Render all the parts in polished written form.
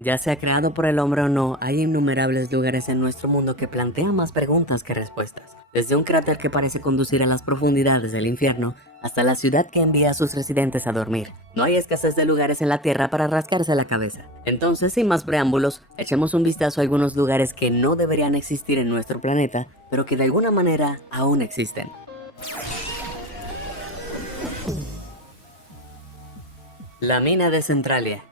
Ya sea creado por el hombre o no, hay innumerables lugares en nuestro mundo que plantean más preguntas que respuestas. Desde un cráter que parece conducir a las profundidades del infierno, hasta la ciudad que envía a sus residentes a dormir. No hay escasez de lugares en la Tierra para rascarse la cabeza. Entonces, sin más preámbulos, echemos un vistazo a algunos lugares que no deberían existir en nuestro planeta, pero que de alguna manera aún existen. La mina de Centralia.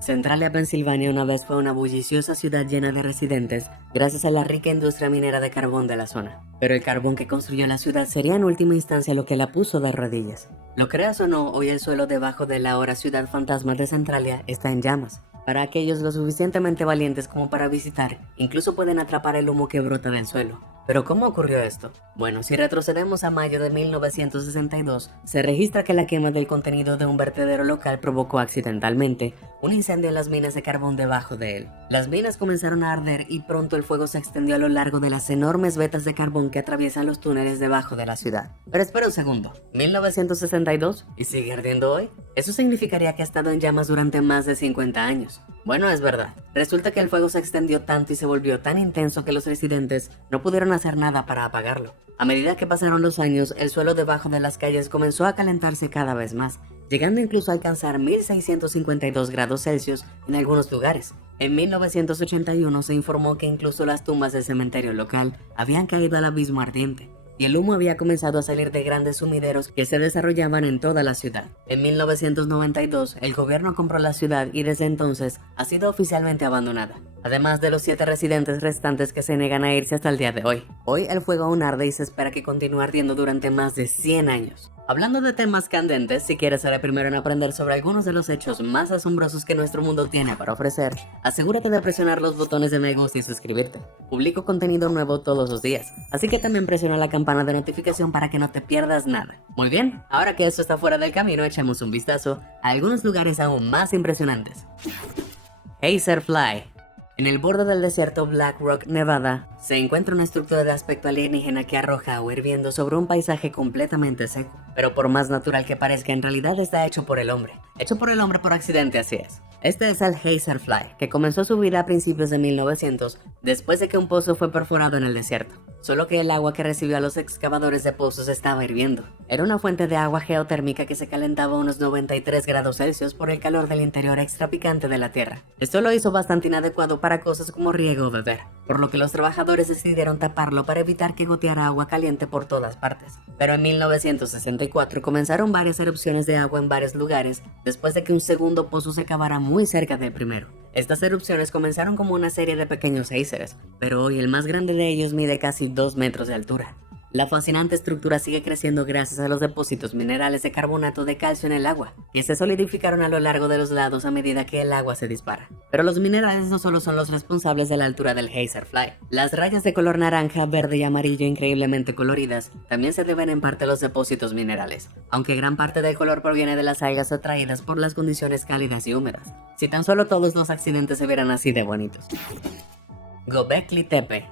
Centralia, Pensilvania, una vez fue una bulliciosa ciudad llena de residentes gracias a la rica industria minera de carbón de la zona. Pero el carbón que construyó la ciudad sería en última instancia lo que la puso de rodillas. Lo creas o no, hoy el suelo debajo de la ahora ciudad fantasma de Centralia está en llamas. Para aquellos lo suficientemente valientes como para visitar, incluso pueden atrapar el humo que brota del suelo. ¿Pero cómo ocurrió esto? Bueno, si retrocedemos a mayo de 1962, se registra que la quema del contenido de un vertedero local provocó accidentalmente un incendio en las minas de carbón debajo de él. Las minas comenzaron a arder y pronto el fuego se extendió a lo largo de las enormes vetas de carbón que atraviesan los túneles debajo de la ciudad. Pero espera un segundo, ¿1962? ¿Y sigue ardiendo hoy? Eso significaría que ha estado en llamas durante más de 50 años. Bueno, es verdad. Resulta que el fuego se extendió tanto y se volvió tan intenso que los residentes no pudieron hacer nada para apagarlo. A medida que pasaron los años, el suelo debajo de las calles comenzó a calentarse cada vez más, llegando incluso a alcanzar 1652 grados Celsius en algunos lugares. En 1981 se informó que incluso las tumbas del cementerio local habían caído al abismo ardiente, y el humo había comenzado a salir de grandes sumideros que se desarrollaban en toda la ciudad. En 1992, el gobierno compró la ciudad y desde entonces ha sido oficialmente abandonada, además de los 7 residentes restantes que se niegan a irse hasta el día de hoy. Hoy el fuego aún arde y se espera que continúe ardiendo durante más de 100 años. Hablando de temas candentes, si quieres ser el primero en aprender sobre algunos de los hechos más asombrosos que nuestro mundo tiene para ofrecer, asegúrate de presionar los botones de me gusta y suscribirte. Publico contenido nuevo todos los días, así que también presiona la campana de notificación para que no te pierdas nada. Muy bien, ahora que esto está fuera del camino, echamos un vistazo a algunos lugares aún más impresionantes. Hazerfly. En el borde del desierto Black Rock, Nevada, se encuentra una estructura de aspecto alienígena que arroja agua hirviendo sobre un paisaje completamente seco. Pero por más natural que parezca, en realidad está hecho por el hombre. Hecho por el hombre por accidente, así es. Este es el Hazerfly, que comenzó su vida a principios de 1900, después de que un pozo fue perforado en el desierto. Solo que el agua que recibió a los excavadores de pozos estaba hirviendo. Era una fuente de agua geotérmica que se calentaba a unos 93 grados Celsius por el calor del interior extra picante de la tierra. Esto lo hizo bastante inadecuado para cosas como riego o beber, por lo que los trabajadores decidieron taparlo para evitar que goteara agua caliente por todas partes. Pero en 1964 comenzaron varias erupciones de agua en varios lugares, después de que un segundo pozo se cavara muy cerca del primero. Estas erupciones comenzaron como una serie de pequeños géiseres, pero hoy el más grande de ellos mide casi 2 metros de altura. La fascinante estructura sigue creciendo gracias a los depósitos minerales de carbonato de calcio en el agua, que se solidificaron a lo largo de los lados a medida que el agua se dispara. Pero los minerales no solo son los responsables de la altura del Hazerfly. Las rayas de color naranja, verde y amarillo increíblemente coloridas también se deben en parte a los depósitos minerales, aunque gran parte del color proviene de las algas atraídas por las condiciones cálidas y húmedas. Si tan solo todos los accidentes se vieran así de bonitos. Göbekli Tepe.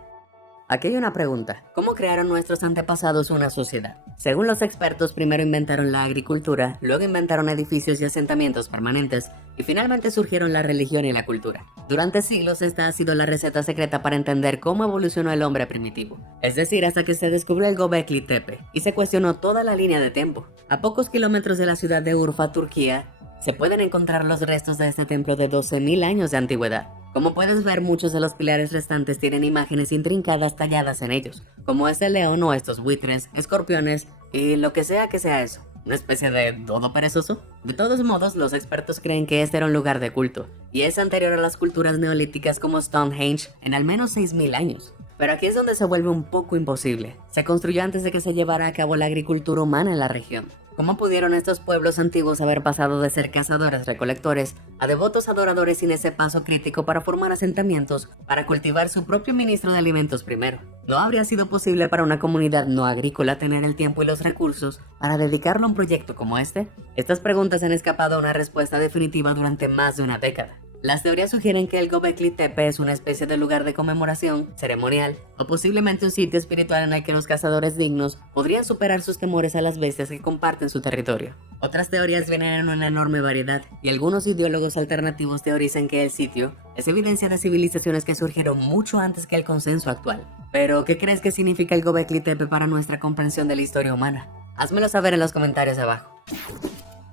Aquí hay una pregunta. ¿Cómo crearon nuestros antepasados una sociedad? Según los expertos, primero inventaron la agricultura, luego inventaron edificios y asentamientos permanentes, y finalmente surgieron la religión y la cultura. Durante siglos esta ha sido la receta secreta para entender cómo evolucionó el hombre primitivo. Es decir, hasta que se descubrió el Göbekli Tepe, y se cuestionó toda la línea de tiempo. A pocos kilómetros de la ciudad de Urfa, Turquía, se pueden encontrar los restos de este templo de 12.000 años de antigüedad. Como puedes ver, muchos de los pilares restantes tienen imágenes intrincadas talladas en ellos, como este león o estos buitres, escorpiones y lo que sea eso. ¿Una especie de dodo perezoso? De todos modos, los expertos creen que este era un lugar de culto, y es anterior a las culturas neolíticas como Stonehenge en al menos 6.000 años. Pero aquí es donde se vuelve un poco imposible. Se construyó antes de que se llevara a cabo la agricultura humana en la región. ¿Cómo pudieron estos pueblos antiguos haber pasado de ser cazadores-recolectores a devotos adoradores sin ese paso crítico para formar asentamientos para cultivar su propio ministro de alimentos primero? ¿No habría sido posible para una comunidad no agrícola tener el tiempo y los recursos para dedicarlo a un proyecto como este? Estas preguntas han escapado a una respuesta definitiva durante más de una década. Las teorías sugieren que el Göbekli Tepe es una especie de lugar de conmemoración, ceremonial, o posiblemente un sitio espiritual en el que los cazadores dignos podrían superar sus temores a las bestias que comparten su territorio. Otras teorías vienen en una enorme variedad, y algunos ideólogos alternativos teorizan que el sitio es evidencia de civilizaciones que surgieron mucho antes que el consenso actual. Pero, ¿qué crees que significa el Göbekli Tepe para nuestra comprensión de la historia humana? Házmelo saber en los comentarios abajo.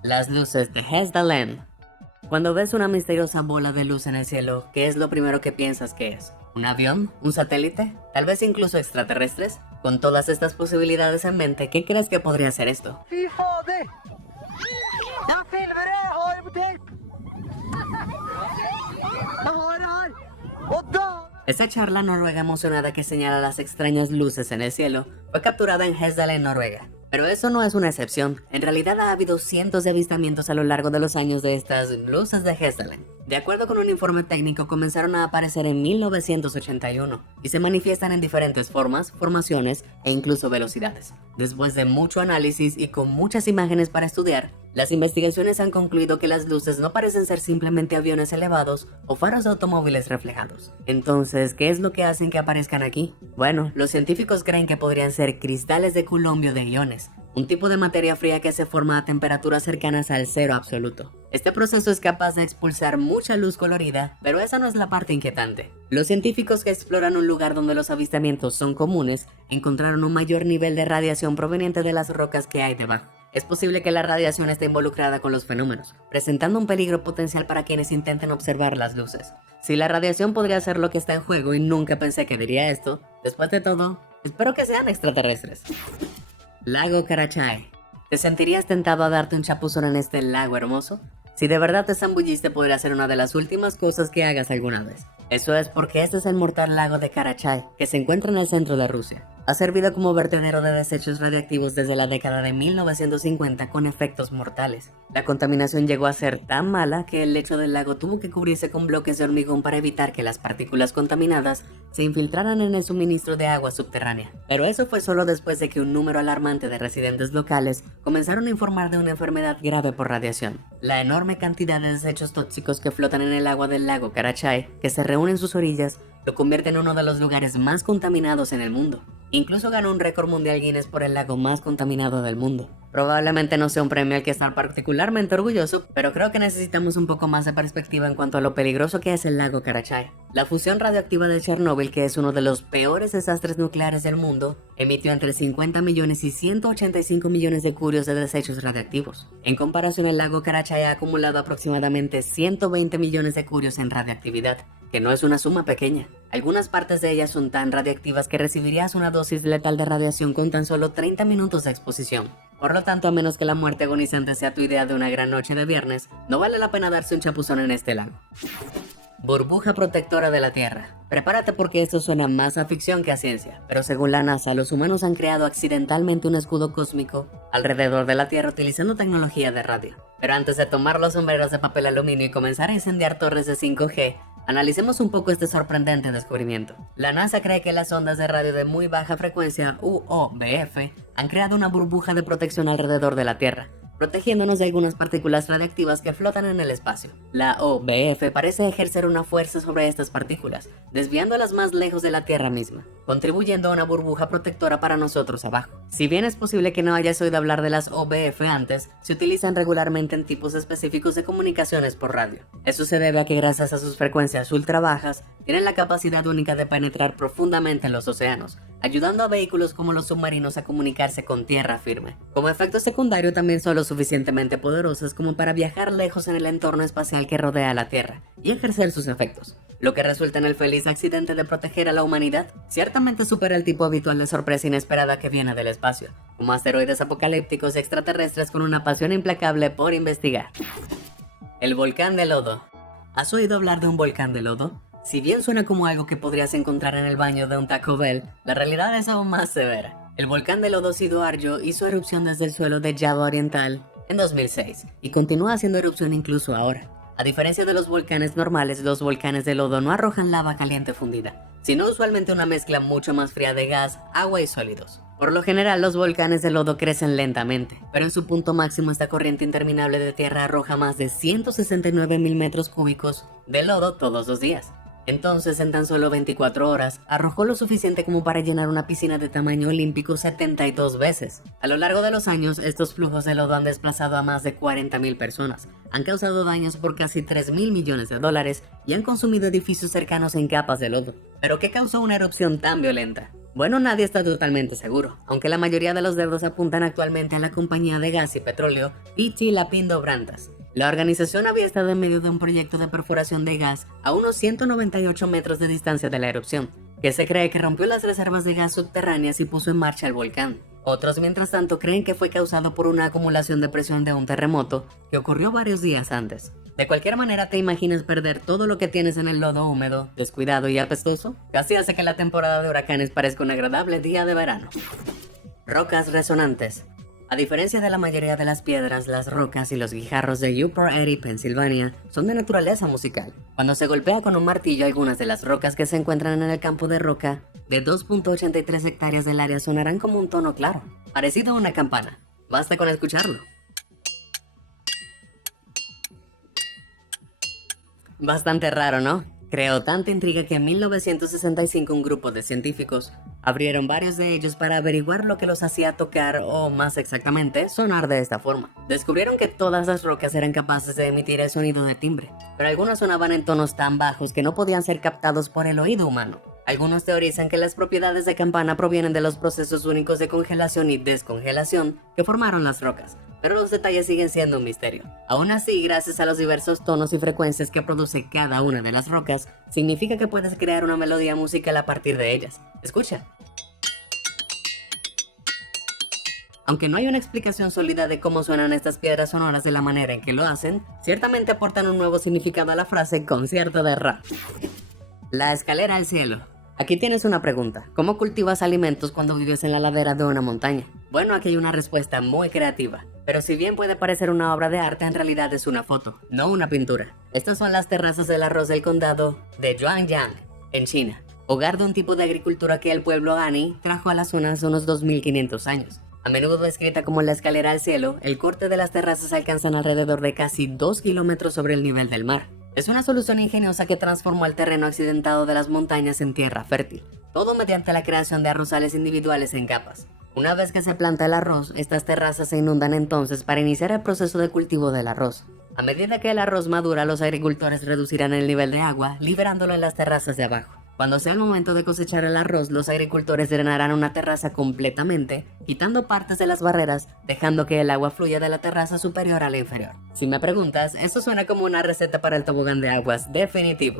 Las luces de Hezbollah. Cuando ves una misteriosa bola de luz en el cielo, ¿qué es lo primero que piensas que es? ¿Un avión? ¿Un satélite? ¿Tal vez incluso extraterrestres? Con todas estas posibilidades en mente, ¿qué crees que podría ser esto? Esta charla noruega emocionada que señala las extrañas luces en el cielo fue capturada en Hesdalen, Noruega. Pero eso no es una excepción. En realidad ha habido cientos de avistamientos a lo largo de los años de estas luces de Hesdalen. De acuerdo con un informe técnico, comenzaron a aparecer en 1981 y se manifiestan en diferentes formas, formaciones e incluso velocidades. Después de mucho análisis y con muchas imágenes para estudiar, las investigaciones han concluido que las luces no parecen ser simplemente aviones elevados o faros de automóviles reflejados. Entonces, ¿qué es lo que hacen que aparezcan aquí? Bueno, los científicos creen que podrían ser cristales de culombio de iones, un tipo de materia fría que se forma a temperaturas cercanas al cero absoluto. Este proceso es capaz de expulsar mucha luz colorida, pero esa no es la parte inquietante. Los científicos que exploran un lugar donde los avistamientos son comunes encontraron un mayor nivel de radiación proveniente de las rocas que hay debajo. Es posible que la radiación esté involucrada con los fenómenos, presentando un peligro potencial para quienes intenten observar las luces. Si la radiación podría ser lo que está en juego y nunca pensé que diría esto, después de todo, espero que sean extraterrestres. Lago Karachay. ¿Te sentirías tentado a darte un chapuzón en este lago hermoso? Si de verdad te zambulliste, podría ser una de las últimas cosas que hagas alguna vez. Eso es porque este es el mortal lago de Karachay, que se encuentra en el centro de Rusia. Ha servido como vertedero de desechos radiactivos desde la década de 1950 con efectos mortales. La contaminación llegó a ser tan mala que el lecho del lago tuvo que cubrirse con bloques de hormigón para evitar que las partículas contaminadas se infiltraran en el suministro de agua subterránea. Pero eso fue solo después de que un número alarmante de residentes locales comenzaron a informar de una enfermedad grave por radiación. La enorme cantidad de desechos tóxicos que flotan en el agua del lago Karachay, que se reúnen en sus orillas, lo convierte en uno de los lugares más contaminados en el mundo. Incluso ganó un récord mundial Guinness por el lago más contaminado del mundo. Probablemente no sea un premio al que estar particularmente orgulloso, pero creo que necesitamos un poco más de perspectiva en cuanto a lo peligroso que es el lago Karachay. La fusión radioactiva de Chernóbil, que es uno de los peores desastres nucleares del mundo, emitió entre 50 millones y 185 millones de curios de desechos radiactivos. En comparación, el lago Karachay ha acumulado aproximadamente 120 millones de curios en radiactividad, que no es una suma pequeña. Algunas partes de ellas son tan radiactivas que recibirías una dosis letal de radiación con tan solo 30 minutos de exposición. Por lo tanto, a menos que la muerte agonizante sea tu idea de una gran noche de viernes, no vale la pena darse un chapuzón en este lago. Burbuja protectora de la Tierra. Prepárate porque esto suena más a ficción que a ciencia, pero según la NASA, los humanos han creado accidentalmente un escudo cósmico alrededor de la Tierra utilizando tecnología de radio. Pero antes de tomar los sombreros de papel aluminio y comenzar a incendiar torres de 5G, analicemos un poco este sorprendente descubrimiento. La NASA cree que las ondas de radio de muy baja frecuencia, UOBF, han creado una burbuja de protección alrededor de la Tierra, protegiéndonos de algunas partículas radiactivas que flotan en el espacio. La OBF parece ejercer una fuerza sobre estas partículas, desviándolas más lejos de la Tierra misma, contribuyendo a una burbuja protectora para nosotros abajo. Si bien es posible que no hayas oído hablar de las OBF antes, se utilizan regularmente en tipos específicos de comunicaciones por radio. Eso se debe a que gracias a sus frecuencias ultra bajas, tienen la capacidad única de penetrar profundamente en los océanos, ayudando a vehículos como los submarinos a comunicarse con tierra firme. Como efecto secundario, también son lo suficientemente poderosas como para viajar lejos en el entorno espacial que rodea a la Tierra y ejercer sus efectos, lo que resulta en el feliz accidente de proteger a la humanidad. Ciertamente supera el tipo habitual de sorpresa inesperada que viene del espacio, como asteroides apocalípticos y extraterrestres con una pasión implacable por investigar. El volcán de lodo. ¿Has oído hablar de un volcán de lodo? Si bien suena como algo que podrías encontrar en el baño de un Taco Bell, la realidad es aún más severa. El volcán de lodo Sidoarjo hizo erupción desde el suelo de Java Oriental en 2006 y continúa haciendo erupción incluso ahora. A diferencia de los volcanes normales, los volcanes de lodo no arrojan lava caliente fundida, sino usualmente una mezcla mucho más fría de gas, agua y sólidos. Por lo general, los volcanes de lodo crecen lentamente, pero en su punto máximo esta corriente interminable de tierra arroja más de 169.000 metros cúbicos de lodo todos los días. Entonces, en tan solo 24 horas, arrojó lo suficiente como para llenar una piscina de tamaño olímpico 72 veces. A lo largo de los años, estos flujos de lodo han desplazado a más de 40.000 personas, han causado daños por casi 3.000 millones de dólares y han consumido edificios cercanos en capas de lodo. ¿Pero qué causó una erupción tan violenta? Bueno, nadie está totalmente seguro, aunque la mayoría de los dedos apuntan actualmente a la compañía de gas y petróleo PT Lapindo Brantas. La organización había estado en medio de un proyecto de perforación de gas a unos 198 metros de distancia de la erupción, que se cree que rompió las reservas de gas subterráneas y puso en marcha el volcán. Otros, mientras tanto, creen que fue causado por una acumulación de presión de un terremoto que ocurrió varios días antes. De cualquier manera, ¿te imaginas perder todo lo que tienes en el lodo húmedo, descuidado y apestoso? Casi hace que la temporada de huracanes parezca un agradable día de verano. Rocas resonantes. A diferencia de la mayoría de las piedras, las rocas y los guijarros de Upper Erie, Pensilvania, son de naturaleza musical. Cuando se golpea con un martillo, algunas de las rocas que se encuentran en el campo de roca de 2.83 hectáreas del área sonarán como un tono claro, parecido a una campana. Basta con escucharlo. Bastante raro, ¿no? Creó tanta intriga que en 1965 un grupo de científicos abrieron varios de ellos para averiguar lo que los hacía tocar, o más exactamente, sonar de esta forma. Descubrieron que todas las rocas eran capaces de emitir el sonido de timbre, pero algunas sonaban en tonos tan bajos que no podían ser captados por el oído humano. Algunos teorizan que las propiedades de campana provienen de los procesos únicos de congelación y descongelación que formaron las rocas, pero los detalles siguen siendo un misterio. Aún así, gracias a los diversos tonos y frecuencias que produce cada una de las rocas, significa que puedes crear una melodía musical a partir de ellas. Escucha. Aunque no hay una explicación sólida de cómo suenan estas piedras sonoras de la manera en que lo hacen, ciertamente aportan un nuevo significado a la frase concierto de rap. La escalera al cielo. Aquí tienes una pregunta. ¿Cómo cultivas alimentos cuando vives en la ladera de una montaña? Bueno, aquí hay una respuesta muy creativa. Pero si bien puede parecer una obra de arte, en realidad es una foto, no una pintura. Estas son las terrazas del arroz del condado de Zhuangyang, en China. Hogar de un tipo de agricultura que el pueblo Ani trajo a la zona hace unos 2500 años. A menudo descrita como la escalera al cielo, el corte de las terrazas alcanzan alrededor de casi 2 kilómetros sobre el nivel del mar. Es una solución ingeniosa que transformó el terreno accidentado de las montañas en tierra fértil, todo mediante la creación de arrozales individuales en capas. Una vez que se planta el arroz, estas terrazas se inundan entonces para iniciar el proceso de cultivo del arroz. A medida que el arroz madura, los agricultores reducirán el nivel de agua, liberándolo en las terrazas de abajo. Cuando sea el momento de cosechar el arroz, los agricultores drenarán una terraza completamente, quitando partes de las barreras, dejando que el agua fluya de la terraza superior a la inferior. Si me preguntas, esto suena como una receta para el tobogán de aguas, definitivo.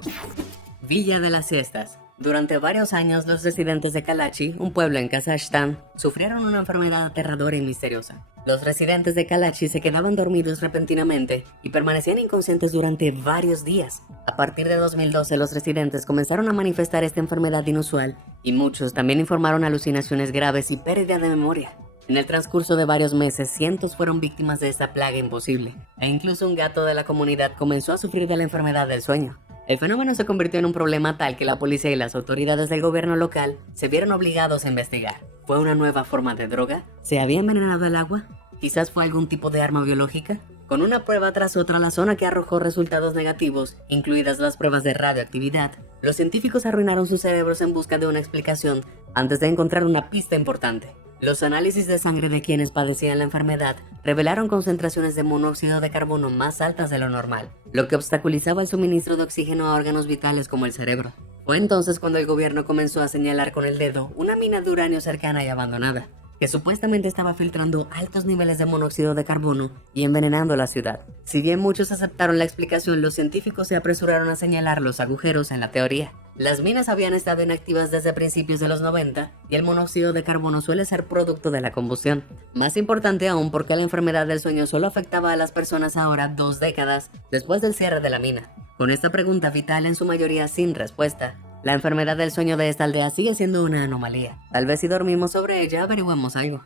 Villa de las Siestas. Durante varios años, los residentes de Kalachi, un pueblo en Kazajstán, sufrieron una enfermedad aterradora y misteriosa. Los residentes de Kalachi se quedaban dormidos repentinamente y permanecían inconscientes durante varios días. A partir de 2012, los residentes comenzaron a manifestar esta enfermedad inusual y muchos también informaron alucinaciones graves y pérdida de memoria. En el transcurso de varios meses, cientos fueron víctimas de esta plaga imposible, e incluso un gato de la comunidad comenzó a sufrir de la enfermedad del sueño. El fenómeno se convirtió en un problema tal que la policía y las autoridades del gobierno local se vieron obligados a investigar. ¿Fue una nueva forma de droga? ¿Se había envenenado el agua? ¿Quizás fue algún tipo de arma biológica? Con una prueba tras otra, la zona que arrojó resultados negativos, incluidas las pruebas de radioactividad, los científicos arruinaron sus cerebros en busca de una explicación antes de encontrar una pista importante. Los análisis de sangre de quienes padecían la enfermedad revelaron concentraciones de monóxido de carbono más altas de lo normal, lo que obstaculizaba el suministro de oxígeno a órganos vitales como el cerebro. Fue entonces cuando el gobierno comenzó a señalar con el dedo una mina de uranio cercana y abandonada, que supuestamente estaba filtrando altos niveles de monóxido de carbono y envenenando la ciudad. Si bien muchos aceptaron la explicación, los científicos se apresuraron a señalar los agujeros en la teoría. Las minas habían estado inactivas desde principios de los 90 y el monóxido de carbono suele ser producto de la combustión. Más importante aún, porque la enfermedad del sueño solo afectaba a las personas ahora 2 décadas después del cierre de la mina. Con esta pregunta vital en su mayoría sin respuesta, la enfermedad del sueño de esta aldea sigue siendo una anomalía. Tal vez si dormimos sobre ella averiguemos algo.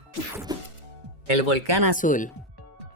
El volcán azul.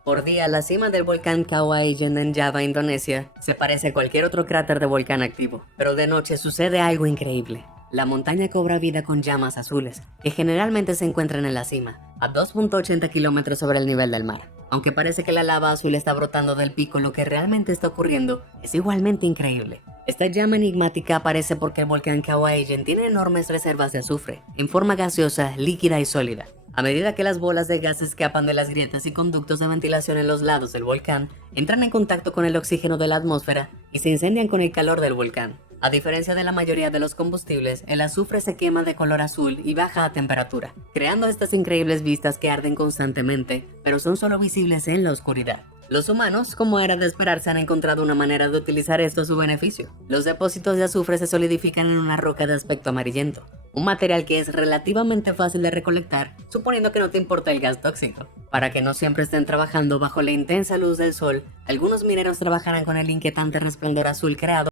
Por día, la cima del volcán Kawaijen en Java, Indonesia, se parece a cualquier otro cráter de volcán activo, pero de noche sucede algo increíble. la montaña cobra vida con llamas azules, que generalmente se encuentran en la cima, a 2.80 kilómetros sobre el nivel del mar. Aunque parece que la lava azul está brotando del pico, lo que realmente está ocurriendo es igualmente increíble. Esta llama enigmática aparece porque el volcán Kawaijin tiene enormes reservas de azufre, en forma gaseosa, líquida y sólida. A medida que las bolas de gas escapan de las grietas y conductos de ventilación en los lados del volcán, entran en contacto con el oxígeno de la atmósfera y se incendian con el calor del volcán. A diferencia de la mayoría de los combustibles, el azufre se quema de color azul y baja a temperatura, creando estas increíbles vistas que arden constantemente, pero son solo visibles en la oscuridad. Los humanos, como era de esperarse, han encontrado una manera de utilizar esto a su beneficio. Los depósitos de azufre se solidifican en una roca de aspecto amarillento, un material que es relativamente fácil de recolectar, suponiendo que no te importa el gas tóxico. Para que no siempre estén trabajando bajo la intensa luz del sol, algunos mineros trabajarán con el inquietante resplandor azul creado